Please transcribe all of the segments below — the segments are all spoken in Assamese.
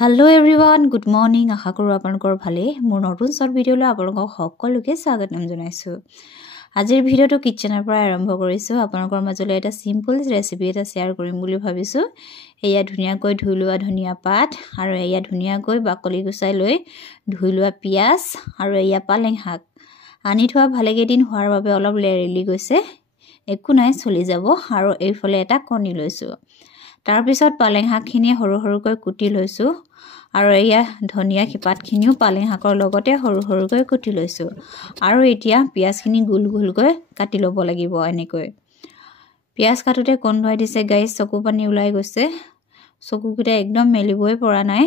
Hello everyone, good morning. আশা কৰো আপোনালোকৰ ভালে। মোৰ নতুন শৰ্ট ভিডিঅলৈ আপোনালোকক সকলোকে স্বাগতম জনাইছো। আজিৰ ভিডিঅটো কিচেনৰ পৰা আৰম্ভ কৰিছো। আপোনালোকৰ মাজলৈ এটা সিম্পল ৰেচিপি এটা শেয়াৰ কৰিম বুলি ভাবিছো। এয়া ধুনিয়াকৈ ধুই লোৱা ধনিয়া পাত আৰু এয়া ধুনিয়াকৈ বাকলি গুচাই লৈ ধুই লোৱা পিয়াজ আৰু এয়া পালেং শাক। আনি থোৱা ভালে কেইদিন হোৱাৰ বাবে অলপ লেৰেলি গৈছে। একো নাই চলি যাব আৰু এইফালে এটা কণী লৈছো। তাৰ পিছত পালেং শাকখিনি সৰু সৰুকৈ কুটি লৈছো আৰু এয়া ধনিয়া পাতখিনিও পালেং শাকৰ লগতে সৰু সৰুকৈ কুটি লৈছো আৰু এতিয়া পিয়াজখিনি গুল গুলকৈ কাটি ল'ব লাগিব এনেকৈ। পিয়াজ কাটোতে কণভাই দিছে গাইস, চকু পানী ওলাই গৈছে। চকুকিটা একদম মেলিবই পৰা নাই।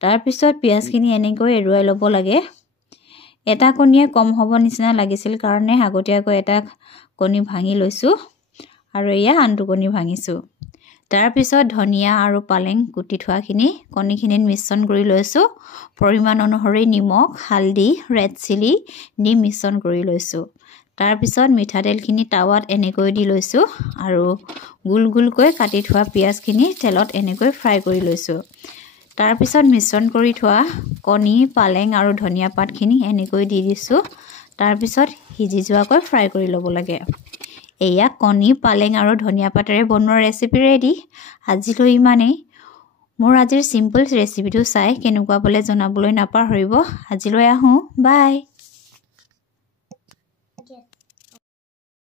তাৰ পিছত পিয়াজখিনি এনেকৈ এৰুৱাই ল'ব লাগে। এটা কণীয়ে কম হ'ব নিচিনা লাগিছিল কাৰণে আগতীয়াকৈ এটা কণী ভাঙি লৈছো আৰু এয়া আনটো কণী ভাঙিছো। তাৰ পিছত ধনিয়া আৰু পালেং কুটি থোৱাখিনি কণীখিনিত মিশ্ৰণ কৰি লৈছো। পৰিমাণ অনুসৰি নিমখ, হালধি, ৰেড চিলি দি মিশ্ৰণ কৰি লৈছো। তাৰ পিছত মিঠাতেলখিনি টাৱাত এনেকৈ দি লৈছো আৰু গুল গুলকৈ কাটি থোৱা পিয়াজখিনি তেলত এনেকৈ ফ্ৰাই কৰি লৈছো। তাৰ পিছত মিশ্ৰণ কৰি থোৱা কণী, পালেং আৰু ধনিয়া পাতখিনি এনেকৈ দি দিছো। তাৰ পিছত সিজি যোৱাকৈ ফ্ৰাই কৰি ল'ব লাগে। এয়া কণী, পালেং আৰু ধনিয়া পাতেৰে বনোৱা ৰেচিপি ৰেডি। আজিলৈ ইমানেই। মোৰ আজিৰ সিম্পল ৰেচিপিটো চাই কেনেকুৱা পালে জনাবলৈ নাপাহৰিব। আজিলৈ আহোঁ, বাই।